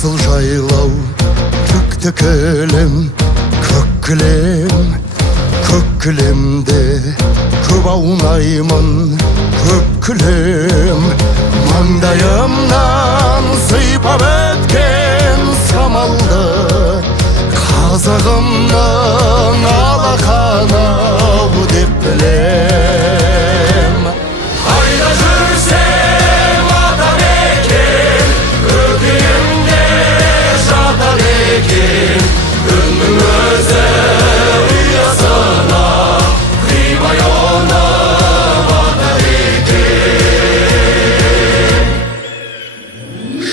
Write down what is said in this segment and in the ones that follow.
Жасыл жайлау, түкті кілем, көк кілем, көк кілемде көп аунаймын, көп күлем. Маңдайымнан сыйпап өткен самалды, қазағымның алақанау деп білем. Қайда жүрсем атам екен, көкейімде жатар екен. Күннің өзі ұясына қимай оны батар екен.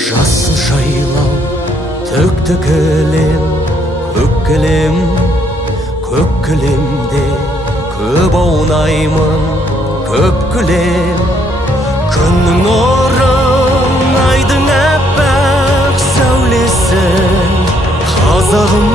Жасыл жайлау, төкті кілем, көк кілем, көк кілемде көп аунаймын, көп күлем. Күннің нұрын, айдың әппақ сәулесі, қазағым